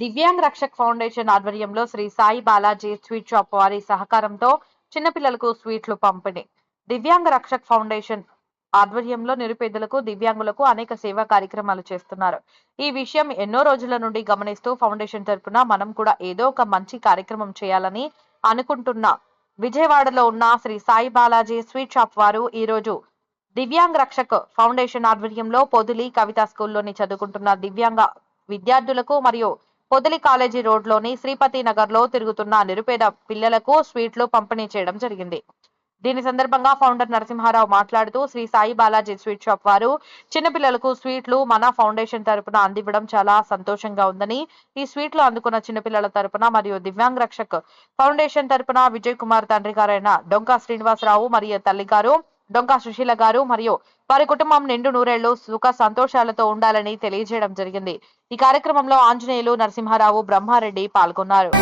Divyang Rakshak foundation ఆధ్వర్యంలో Shri Sai Balaji sweet shop వారి సహకారంతో చిన్నపిల్లలకు స్వీట్లు పంపిణీ. దివ్యాంగ్ రక్షక్ ఫౌండేషన్ ఆధ్వర్యంలో నిరుపేదలకు, దివ్యాంగులకు అనేక సేవా కార్యక్రమాలు చేస్తున్నారు. ఈ విషయం ఎన్నో రోజుల నుండి గమనిస్తూ ఫౌండేషన్ తరపున మనం కూడా ఏదో ఒక మంచి కార్యక్రమం చేయాలని అనుకుంటున్న విజయవాడలో ఉన్న శ్రీ సాయి బాలాజీ స్వీట్ షాప్ వారు ఈ రోజు దివ్యాంగ్ రక్షక్ ఫౌండేషన్ ఆధ్వర్యంలో పొదిలి కవితా స్కూల్లోని చదువుకుంటున్న దివ్యాంగ విద్యార్థులకు మరియు పొదిలి కాలేజీ రోడ్లోని శ్రీపతి నగర్ లో తిరుగుతున్న నిరుపేద పిల్లలకు స్వీట్లు పంపిణీ చేయడం జరిగింది. దీని సందర్భంగా ఫౌండర్ నరసింహారావు మాట్లాడుతూ శ్రీ సాయి బాలాజీ స్వీట్ షాప్ వారు చిన్నపిల్లలకు స్వీట్లు మన ఫౌండేషన్ తరపున అందివ్వడం చాలా సంతోషంగా ఉందని, ఈ స్వీట్లు అందుకున్న చిన్నపిల్లల తరపున మరియు దివ్యాంగ్ రక్షక్ ఫౌండేషన్ తరపున విజయ్ కుమార్ తండ్రి గారైన డొంకా శ్రీనివాసరావు మరియు తల్లి గారు డొంకా సుశీల గారు మరియు వారి కుటుంబం నిండు నూరేళ్లు సుఖ సంతోషాలతో ఉండాలని తెలియజేయడం జరిగింది. ఈ కార్యక్రమంలో ఆంజనేయులు, నరసింహారావు, బ్రహ్మారెడ్డి పాల్గొన్నారు.